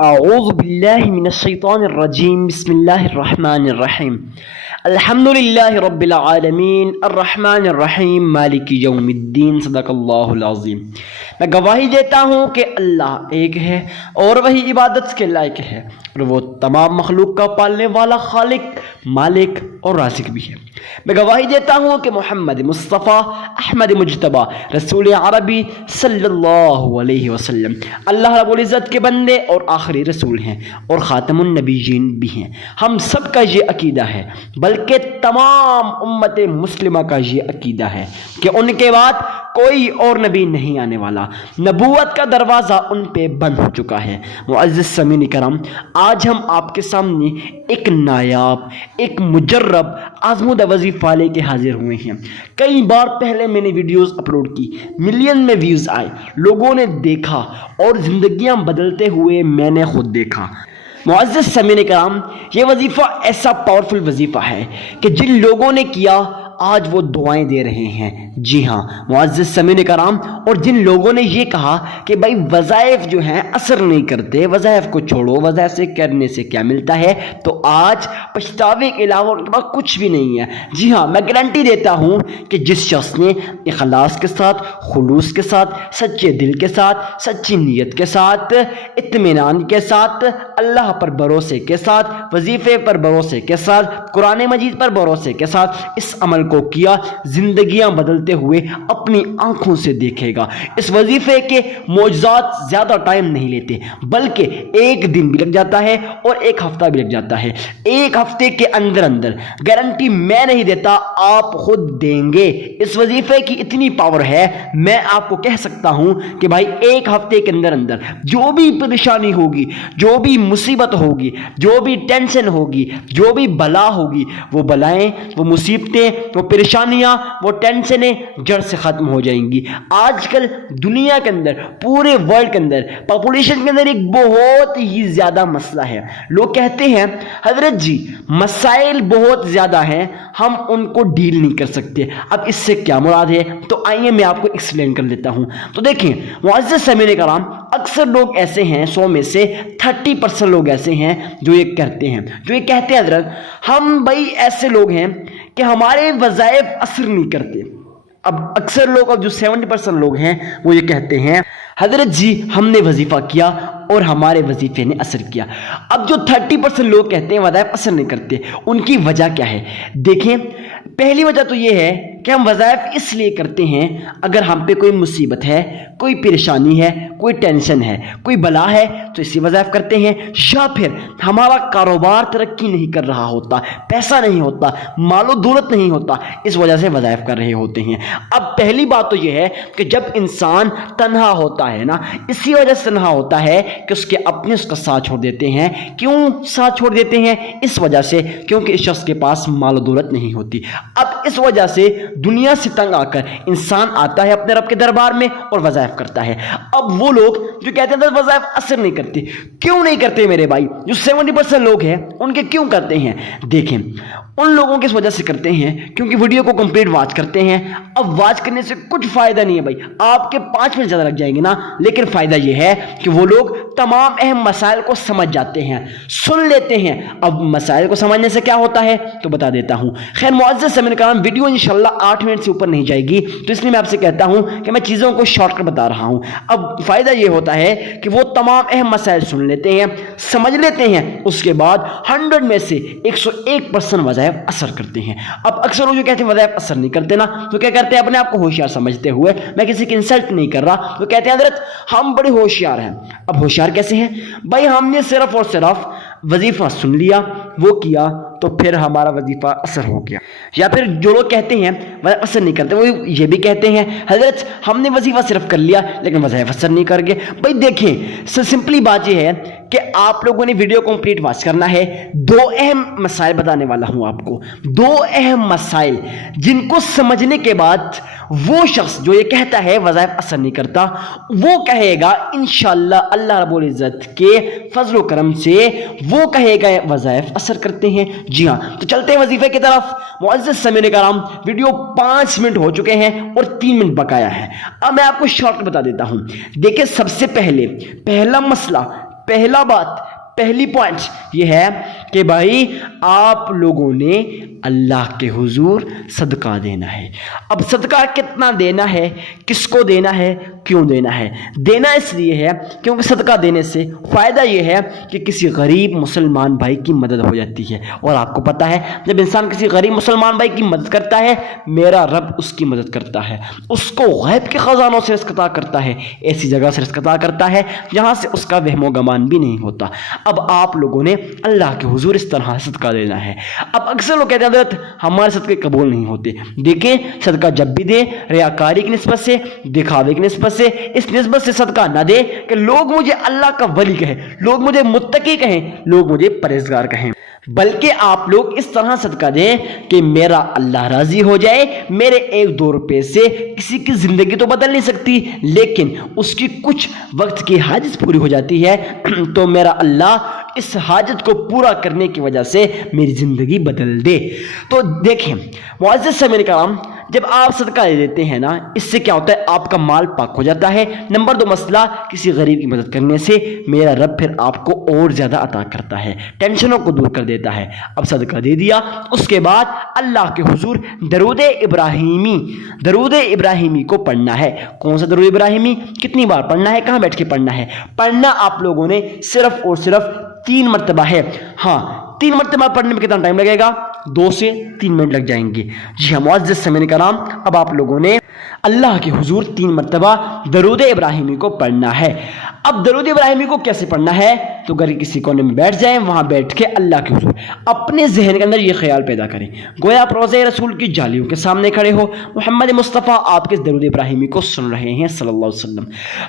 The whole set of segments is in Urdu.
اعوذ باللہ من الشیطان الرجیم بسم اللہ الرحمن الرحیم الحمد للہ رب العالمین الرحمن الرحیم مالک یوم الدین صدق اللہ العظیم۔ میں گواہی دیتا ہوں کہ اللہ ایک ہے اور وہی عبادت کے لائق ہے اور وہ تمام مخلوق کا پالنے والا خالق، مالک اور رازق بھی ہے۔ میں گواہی دیتا ہوں کہ محمد مصطفیٰ احمد مجتبیٰ رسول عربی صلی اللہ علیہ وسلم اللہ رب العزت کے بندے اور آخری رسول ہیں اور خاتم النبیین بھی ہیں۔ ہم سب کا یہ عقیدہ ہے، بلکہ تمام امت مسلمہ کا یہ عقیدہ ہے کہ ان کے بعد کوئی اور نبی نہیں آنے والا، نبوت کا دروازہ ان پہ بند ہو چکا ہے۔ معزز سامعین کرام، آج ہم آپ کے سامنے ایک نایاب، ایک مجرب، آزمودہ وظیفہ لے کے حاضر ہوئے ہیں۔ کئی بار پہلے میں نے ویڈیوز اپلوڈ کی، ملین میں ویوز آئے، لوگوں نے دیکھا اور زندگیاں بدلتے ہوئے میں نے خود دیکھا۔ معزز سامعین کرام، یہ وظیفہ ایسا پاورفل وظیفہ ہے کہ جن لوگوں نے کیا آج وہ دعائیں دے رہے ہیں۔ جی ہاں معزز سامعین کرام، اور جن لوگوں نے یہ کہا کہ بھائی وظائف جو ہیں اثر نہیں کرتے، وظائف کو چھوڑو، وظائف سے کرنے سے کیا ملتا ہے، تو آج پچھتاوے کے علاوہ ان کے پاس کچھ بھی نہیں ہے۔ جی ہاں، میں گارنٹی دیتا ہوں کہ جس شخص نے اخلاص کے ساتھ، خلوص کے ساتھ، سچے دل کے ساتھ، سچی نیت کے ساتھ، اطمینان کے ساتھ، اللہ پر بھروسے کے ساتھ، وظیفے پر بھروسے کے ساتھ، قرآن مجید پر بھروسے کے ساتھ اس عمل کو کیا، زندگیاں بدلتے ہوئے اپنی آنکھوں سے دیکھے گا۔ اس وظیفے کے معجزات زیادہ ٹائم نہیں لیتے، بلکہ ایک دن بھی لگ جاتا ہے اور ایک ہفتہ بھی لگ جاتا ہے۔ ایک ہفتے کے اندر اندر، گارنٹی میں نہیں دیتا، آپ خود دیں گے۔ اس وظیفے کی اتنی پاور ہے، میں آپ کو کہہ سکتا ہوں کہ بھائی ایک ہفتے کے اندر اندر جو بھی پریشانی ہوگی، جو بھی مصیبت ہوگی، جو بھی ٹینشن ہوگی، جو بھی بلا ہوگی، وہ بلائیں، وہ مصیبتیں، وہ پریشانیاں، وہ ٹینشنیں جڑ سے ختم ہو جائیں گی۔ آج کل دنیا کے اندر، پورے ورلڈ کے اندر، پاپولیشن کے اندر ایک بہت ہی زیادہ مسئلہ ہے۔ لوگ کہتے ہیں حضرت جی مسائل بہت زیادہ ہیں، ہم ان کو ڈیل نہیں کر سکتے۔ اب اس سے کیا مراد ہے، تو آئیے میں آپ کو ایکسپلین کر لیتا ہوں۔ تو دیکھیں معزز سامعین کرام، اکثر لوگ ایسے ہیں، 100 میں سے 30% لوگ ایسے ہیں جو یہ کہتے ہیں، حضرت ہم بھائی ایسے لوگ ہیں کہ ہمارے وظائف اثر نہیں کرتے۔ اب اکثر لوگ، اب جو 70% لوگ ہیں وہ یہ کہتے ہیں حضرت جی ہم نے وظیفہ کیا اور ہمارے وظیفے نے اثر کیا۔ اب جو 30% لوگ کہتے ہیں وظائف اثر نہیں کرتے، ان کی وجہ کیا ہے؟ دیکھیں، پہلی وجہ تو یہ ہے کہ ہم وظائف اس لیے کرتے ہیں اگر ہم پہ کوئی مصیبت ہے، کوئی پریشانی ہے، کوئی ٹینشن ہے، کوئی بلا ہے تو اسی وظائف کرتے ہیں، یا پھر ہمارا کاروبار ترقی نہیں کر رہا ہوتا، پیسہ نہیں ہوتا، مال و دولت نہیں ہوتا، اس وجہ سے وظائف کر رہے ہوتے ہیں۔ اب پہلی بات تو یہ ہے کہ جب انسان تنہا ہوتا ہے نا، اسی وجہ سے تنہا ہوتا ہے کہ اس کے اپنے اس کا ساتھ چھوڑ دیتے ہیں۔ کیوں ساتھ چھوڑ دیتے ہیں؟ اس وجہ سے کیونکہ اس شخص کے پاس مال و دولت نہیں ہوتی۔ اب اس وجہ سے دنیا سے تنگ آ کر انسان آتا ہے اپنے رب کے دربار میں اور وظائف کرتا ہے۔ اب وہ لوگ جو کہتے ہیں وظائف اثر نہیں کرتے، کیوں نہیں کرتے میرے بھائی؟ جو 70% لوگ ہیں ان کے کیوں کرتے ہیں؟ دیکھیں ان لوگوں کی اس وجہ سے کرتے ہیں کیونکہ ویڈیو کو کمپلیٹ واچ کرتے ہیں۔ اب واچ کرنے سے کچھ فائدہ نہیں ہے بھائی، آپ کے 5 منٹ زیادہ لگ جائیں گے نا، لیکن فائدہ یہ ہے کہ وہ لوگ تمام اہم مسائل کو سمجھ جاتے ہیں، سن لیتے ہیں۔ اب مسائل کو سمجھنے سے کیا ہوتا ہے تو بتا دیتا ہوں۔ خیر معزز سامعین کرام، ویڈیو انشاءاللہ 8 منٹ سے اوپر نہیں جائے گی، تو اس لیے میں آپ سے کہتا ہوں کہ میں چیزوں کو شارٹ کٹ بتا رہا ہوں۔ اب فائدہ یہ ہوتا ہے کہ وہ تمام اہم مسائل سن لیتے ہیں، سمجھ لیتے ہیں، اس کے بعد 100 میں سے 101% وظائف اثر کرتے ہیں۔ اب اکثر لوگ جو کہتے ہیں وظائف اثر نہیں کرتے نا، تو کیا کرتے ہیں اپنے آپ کو ہوشیار سمجھتے ہوئے، میں کسی کی انسلٹ نہیں کر رہا، تو کہتے ہیں حضرت ہم بڑے ہوشیار ہیں۔ اب ہوشیار کیسے ہیں بھائی؟ ہم نے صرف اور صرف وظیفہ سن لیا، وہ کیا تو پھر ہمارا وظیفہ اثر ہو گیا۔ یا پھر جو لوگ کہتے ہیں وظائف اثر نہیں کرتے، وہ یہ بھی کہتے ہیں حضرت ہم نے وظیفہ صرف کر لیا لیکن وظائف اثر نہیں کر گئے۔ بھائی دیکھیں سمپلی بات یہ ہے کہ آپ لوگوں نے ویڈیو کمپلیٹ واچ کرنا ہے۔ 2 اہم مسائل بتانے والا ہوں آپ کو، 2 اہم مسائل جن کو سمجھنے کے بعد وہ شخص جو یہ کہتا ہے وظائف اثر نہیں کرتا، وہ کہے گا انشاءاللہ اللہ رب العزت کے فضل و کرم سے وہ کہے گا وظائف اثر کرتے ہیں۔ جی ہاں، تو چلتے ہیں وظیفے کی طرف۔ معزز سامعین کرام، ویڈیو 5 منٹ ہو چکے ہیں اور 3 منٹ بقایا ہے۔ اب میں آپ کو شارٹ بتا دیتا ہوں۔ دیکھیں سب سے پہلا مسئلہ پہلی پوائنٹ یہ ہے کہ بھائی آپ لوگوں نے اللہ کے حضور صدقہ دینا ہے۔ اب صدقہ کتنا دینا ہے، کس کو دینا ہے، کیوں دینا ہے؟ دینا اس لیے ہے کیونکہ صدقہ دینے سے فائدہ یہ ہے کہ کسی غریب مسلمان بھائی کی مدد ہو جاتی ہے، اور آپ کو پتہ ہے جب انسان کسی غریب مسلمان بھائی کی مدد کرتا ہے میرا رب اس کی مدد کرتا ہے، اس کو غیب کے خزانوں سے رزق عطا کرتا ہے، ایسی جگہ سے رزق عطا کرتا ہے جہاں سے اس کا وہم و گمان بھی نہیں ہوتا۔ اب آپ لوگوں نے اللہ کے حضور اس طرح صدقہ دینا ہے۔ اب اکثر لوگ کہتے ہیں حضرت ہمارے صدقے قبول نہیں ہوتے۔ دیکھیں صدقہ جب بھی دیں ریاکاری کی نسبت سے، دکھاوے کی نسبت سے، اس نسبت سے صدقہ نہ دے کہ لوگ مجھے اللہ کا ولی کہیں، لوگ مجھے متقی کہیں، لوگ مجھے پرہیزگار کہیں، بلکہ آپ لوگ اس طرح صدقہ دیں کہ میرا اللہ راضی ہو جائے۔ میرے 1-2 روپے سے کسی کی زندگی تو بدل نہیں سکتی، لیکن اس کی کچھ وقت کی حاجت پوری ہو جاتی ہے تو میرا اللہ اس حاجت کو پورا کرنے کی وجہ سے میری زندگی بدل دے۔ تو دیکھیں معزز سامعین کرام، جب آپ صدقہ دے دیتے ہیں نا، اس سے کیا ہوتا ہے، آپ کا مال پاک ہو جاتا ہے۔ نمبر 2 مسئلہ، کسی غریب کی مدد کرنے سے میرا رب پھر آپ کو اور زیادہ عطا کرتا ہے، ٹینشنوں کو دور کر دیتا ہے۔ اب صدقہ دے دیا، اس کے بعد اللہ کے حضور درود ابراہیمی کو پڑھنا ہے۔ کون سا درود ابراہیمی، کتنی بار پڑھنا ہے، کہاں بیٹھ کے پڑھنا ہے؟ پڑھنا آپ لوگوں نے صرف اور صرف 3 مرتبہ ہے۔ ہاں 3 مرتبہ پڑھنے میں کتنا ٹائم لگے گا؟ 2 سے 3 منٹ لگ جائیں گے۔ جی ہاں معزز سامعین کرام، اب آپ لوگوں نے اللہ کے حضور 3 مرتبہ درود ابراہیمی کو پڑھنا ہے۔ اب درود ابراہیمی کو کیسے پڑھنا ہے؟ تو اگر کسی کونے میں بیٹھ جائیں، وہاں بیٹھ کے اللہ کے حضور اپنے ذہن کے اندر یہ خیال پیدا کریں گویا آپ روضہ رسول کی جالیوں کے سامنے کھڑے ہو، محمد مصطفیٰ آپ کے درود ابراہیمی کو سن رہے ہیں صلی اللہ علیہ وسلم۔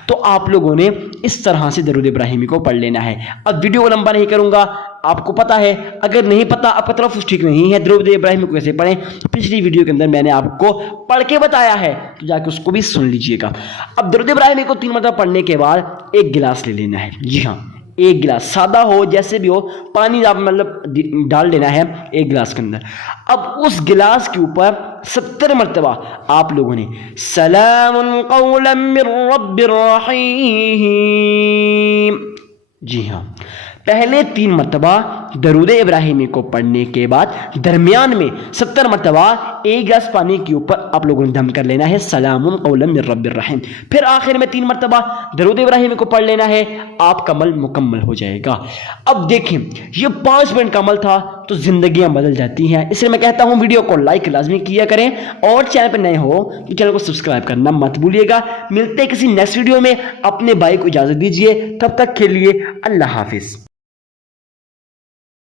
تو آپ لوگوں نے اس طرح سے درود ابراہیمی کو پڑھ لینا ہے۔ اب ویڈیو کو لمبا نہیں کروں گا، آپ کو پتا ہے، اگر نہیں پتا آپ کا تلفظ ٹھیک نہیں ہے درود ابراہیمی کو کیسے پڑھیں، پچھلی ویڈیو کے اندر میں نے آپ کو پڑھ کے بتایا ہے، تو جا کے اس کو بھی سن لیجئے گا۔ اب درود ابراہیمی کو 3 مرتبہ پڑھنے کے بعد 1 گلاس لے لینا ہے۔ جی ہاں 1 گلاس، سادہ ہو جیسے بھی ہو، پانی آپ مطلب ڈال لینا ہے 1 گلاس کے اندر۔ اب اس گلاس کے اوپر 70 مرتبہ آپ لوگوں نے سلام قولا من رب الرحیم، جی ہاں پہلے 3 مرتبہ درود ابراہیمی کو پڑھنے کے بعد درمیان میں 70 مرتبہ 1 گلاس پانی کے اوپر آپ لوگوں نے دم کر لینا ہے سلام قولا من رب الرحیم، پھر آخر میں 3 مرتبہ درود ابراہیمی کو پڑھ لینا ہے، آپ کا عمل مکمل ہو جائے گا۔ اب دیکھیں یہ 5 منٹ کا عمل تھا تو زندگیاں بدل جاتی ہیں، اس لیے میں کہتا ہوں ویڈیو کو لائک لازمی کیا کریں، اور چینل پہ نئے ہو تو چینل کو سبسکرائب کرنا مت بھولیے گا۔ ملتے ہیں کسی نیکسٹ ویڈیو میں، اپنے بھائی کو اجازت دیجیے، تب تک کے لیے اللہ حافظ۔